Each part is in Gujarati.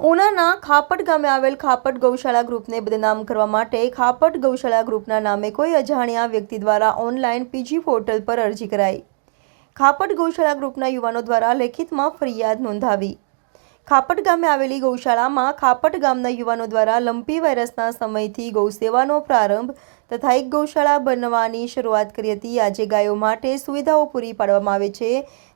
ઉનાના ખાપટ ગામે આવેલ ખાપટ ગૌશાળા ગ્રુપને બદનામ કરવા માટે ખાપટ ગૌશાળા ગ્રુપના નામે કોઈ અજાણ્યા વ્યક્તિ દ્વારા ઓનલાઈન પીજી પોર્ટલ પર અરજી કરાઈ। ખાપટ ગૌશાળા ગ્રુપના યુવાનો દ્વારા લેખિતમાં ફરિયાદ નોંધાવી। ખાપટ ગામે આવેલી ગૌશાળામાં ખાપટ ગામના યુવાનો દ્વારા લંપી વાયરસના સમયથી ગૌસેવાનો પ્રારંભ તથા એક ગૌશાળા બનવાની શરૂઆત કરી હતી। આજે ગાયો માટે સુવિધાઓ પૂરી પાડવામાં આવે છે,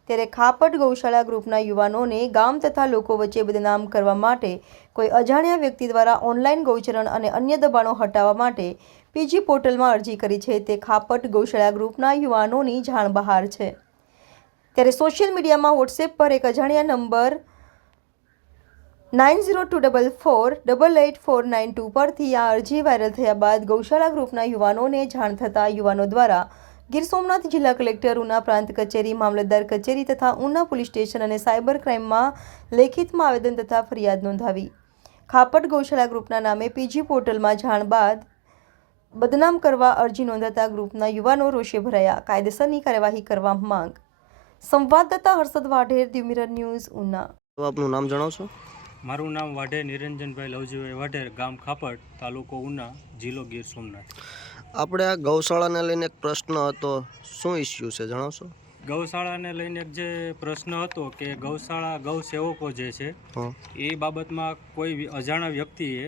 ત્યારે ખાપટ ગૌશાળા ગ્રુપના યુવાનોને ગામ તથા લોકો વચ્ચે બદનામ કરવા માટે કોઈ અજાણ્યા વ્યક્તિ દ્વારા ઓનલાઈન ગૌચરણ અને અન્ય દબાણો હટાવવા માટે પીજી પોર્ટલમાં અરજી કરી છે, તે ખાપટ ગૌશાળા ગ્રુપના યુવાનોની જાણ બહાર છે। ત્યારે સોશિયલ મીડિયામાં વોટ્સએપ પર એક અજાણ્યા નંબર 9024488492 પરથી આ અરજી વાયરલ થયા બાદ ગૌશાળા ગ્રુપના યુવાનોને જાણ થતાં યુવાનો દ્વારા ગીર સોમનાથ જિલ્લા કલેક્ટર, ઉના પ્રાંત કચેરી, મામલતદાર કચેરી તથા ઉના પોલીસ સ્ટેશન અને સાયબર ક્રાઇમમાં લેખિતમાં આવેદન તથા ફરિયાદ નોંધાવી। ખાપટ ગૌશાળા ગ્રુપના નામે પીજી પોર્ટલમાં જાણ બાદ બદનામ કરવા અરજી નોંધાતા ગ્રુપના યુવાનો રોષે ભરાયા। કાયદેસરની કાર્યવાહી કરવા માંગ। સંવાદદાતા હર્ષદ વાઢેર, દીવ મિરર ન્યૂઝ, ઉના। આપનું નામ જણાવશો? મારું નામ વાઢેર નિરંજનભાઈ લવજીભાઈ વાઢેર, ગામ ખાપટ, તાલુકો ઉના, જિલ્લો ગીર સોમનાથ। આપણે આ ગૌશાળાને લઈને એક પ્રશ્ન હતો, શું ઇસ્યુ છે જણાવશો? ગૌશાળાને લઈને એક જે પ્રશ્ન હતો કે ગૌશાળા ગૌ સેવકો જે છે એ બાબતમાં કોઈ અજાણ્યા વ્યક્તિએ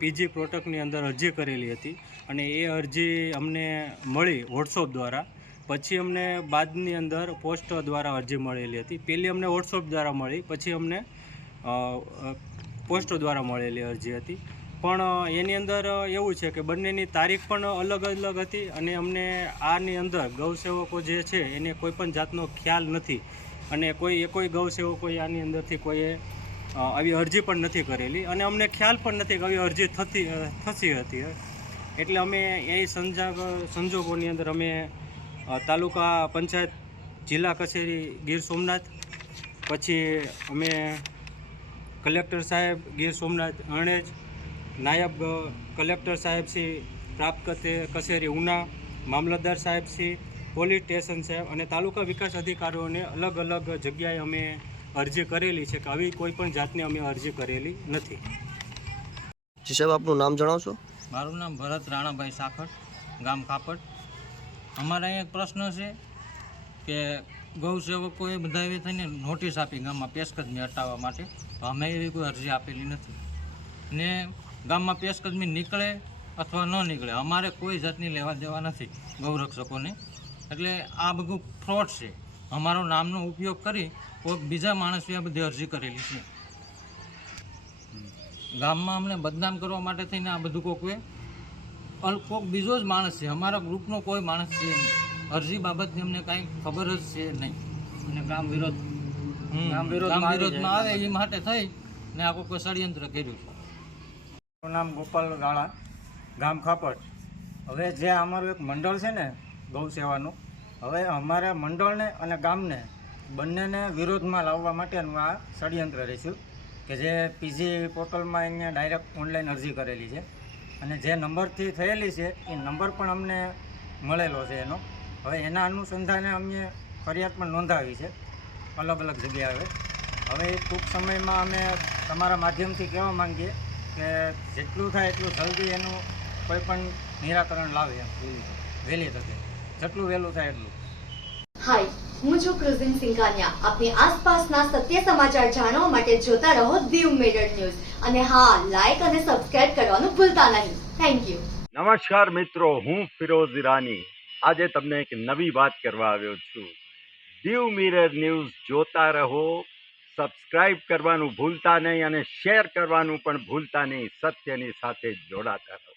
પીજી પ્રોટકની અંદર અરજી કરેલી હતી અને એ અરજી અમને મળી વોટ્સઅપ દ્વારા। પછી અમને બાદની અંદર પોસ્ટ દ્વારા અરજી મળેલી હતી। પહેલી અમને વોટ્સઅપ દ્વારા મળી, પછી અમને પોસ્ટ દ્વારા મળેલી અરજી હતી। પણ એની અંદર એવું છે કે બંનેની તારીખ પણ અલગ અલગ હતી અને અમને આની અંદર ગૌસેવકો જે છે એને કોઈ પણ જાતનો ખ્યાલ નથી અને કોઈ ગૌસેવકોએ આની અંદરથી કોઈએ આવી અરજી પણ નથી કરેલી અને અમને ખ્યાલ પણ નથી કે આવી અરજી થતી હતી। એટલે અમે એ સંજોગોની અંદર અમે તાલુકા પંચાયત, જિલ્લા કચેરી ગીર સોમનાથ, પછી અમે કલેક્ટર સાહેબ ગીર સોમનાથ અણેજ, નાયબ કલેક્ટર સાહેબ શ્રી પ્રાપ્ત કચેરી ઉના, મામલતદાર સાહેબ શ્રી, પોલીસ સ્ટેશન સાહેબ અને તાલુકા વિકાસ અધિકારીઓને અલગ અલગ જગ્યાએ અમે અરજી કરેલી છે કે આવી કોઈ પણ જાતની અમે અરજી કરેલી નથી। જી સાહેબ, આપનું નામ જણાવશો? મારું નામ ભરત રાણાભાઈ સાખટ, ગામ ખાપટ। અમારા અહીંયા એક પ્રશ્ન છે કે ગૌસેવકોએ બધા એવી થઈને નોટિસ આપી ગામમાં પેશકદમી હટાવવા માટે, અમે એવી કોઈ અરજી આપેલી નથી ને ગામમાં પેશકદમી નીકળે અથવા ન નીકળે અમારે કોઈ જાતની લેવા દેવા નથી ગૌરક્ષકોને। એટલે આ બધું ફ્રોડ છે। અમારો નામનો ઉપયોગ કરી કોઈ બીજા માણસે આ બધી અરજી કરેલી છે। ગામમાં અમને બદનામ કરવા માટે થઈને આ બધું કોઈક બીજો જ માણસ છે, અમારા ગ્રુપનો કોઈ માણસ છે નહીં। અરજી બાબતની અમને કાંઈ ખબર જ છે નહીં અને ગામ વિરોધમાં આવે એ માટે થઈ ને આ કોઈ ષડયંત્ર કર્યું છે। મારું નામ ગોપાલ ગાળા, ગામ ખાપટ। હવે જે અમારું એક મંડળ છે ને ગૌ સેવાનું, હવે અમારા મંડળને અને ગામને બંનેને વિરોધમાં લાવવા માટેનું આ ષડયંત્ર રહીશું કે જે પીજી પોર્ટલમાં અહીંયા ડાયરેક્ટ ઓનલાઈન અરજી કરેલી છે અને જે નંબરથી થયેલી છે એ નંબર પણ અમને મળેલો છે એનો। હવે એના અનુસંધાને અમે ફરિયાદ પણ નોંધાવી છે અલગ અલગ જગ્યાએ। હવે ટૂંક સમયમાં અમે તમારા માધ્યમથી કહેવા માંગીએ કે જેટલું થાય એટલું જલ્દી એનું કોઈ પણ નિરાકરણ લાવે વહેલી તકે, જેટલું વહેલું થાય એટલું। હાય, હું છું ક્રુઝિન સિંઘાનિયા। આપની આસપાસના સત્ય સમાચાર જાણવા માટે જોતા રહો દીવ મિરર ન્યૂઝ અને હા, લાઈક અને સબસ્ક્રાઇબ કરવાનું ભૂલતા નહીં। Thank you. નમસ્કાર મિત્રો, હું ફિરોઝ ઈરાની આજે તમને એક નવી વાત કરવા આવ્યો છું। દીવ મિરર ન્યૂઝ જોતા રહો, સબસ્ક્રાઇબ કરવાનું ભૂલતા નહીં અને શેર કરવાનું પણ ભૂલતા નહીં। સત્યની સાથે જોડાતા રહો।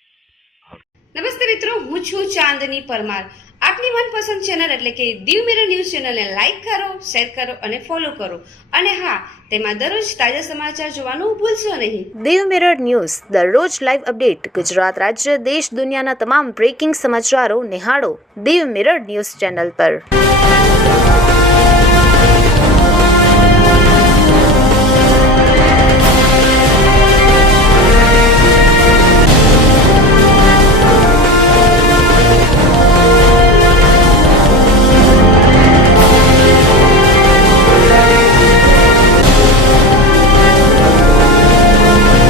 નમસ્તે મિત્રો, હું છું ચાંદની પરમાર। આપની મનપસંદ ચેનલ એટલે કે દીવ મિરર ન્યૂઝ ચેનલને લાઈક કરો, શેર કરો અને ફોલો કરો અને હા, તેમાં દરરોજ તાજા સમાચાર જોવાનું ભૂલશો નહીં। દીવ મિરર ન્યૂઝ દરરોજ લાઈવ અપડેટ, ગુજરાત રાજ્ય, દેશ, દુનિયાના તમામ બ્રેકિંગ સમાચારો નિહાળો દીવ મિરર ન્યૂઝ ચેનલ પર।